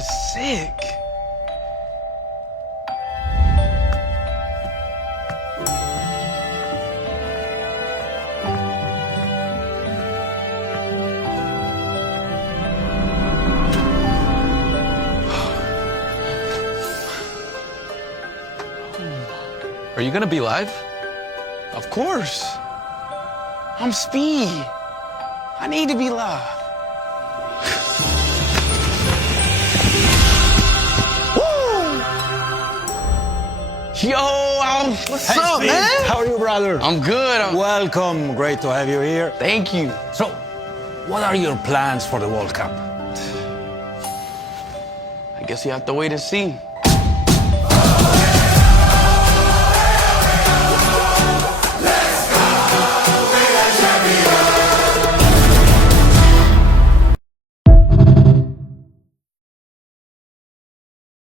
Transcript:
is sick. Are you gonna be live? Of course. I'm Speed. I need to be live. Woo! Yo, what's up, Speed. man? How are you, brother? I'm good. Welcome. Great to have you here. Thank you. So, what are your plans for the World Cup? I guess you have to wait and see.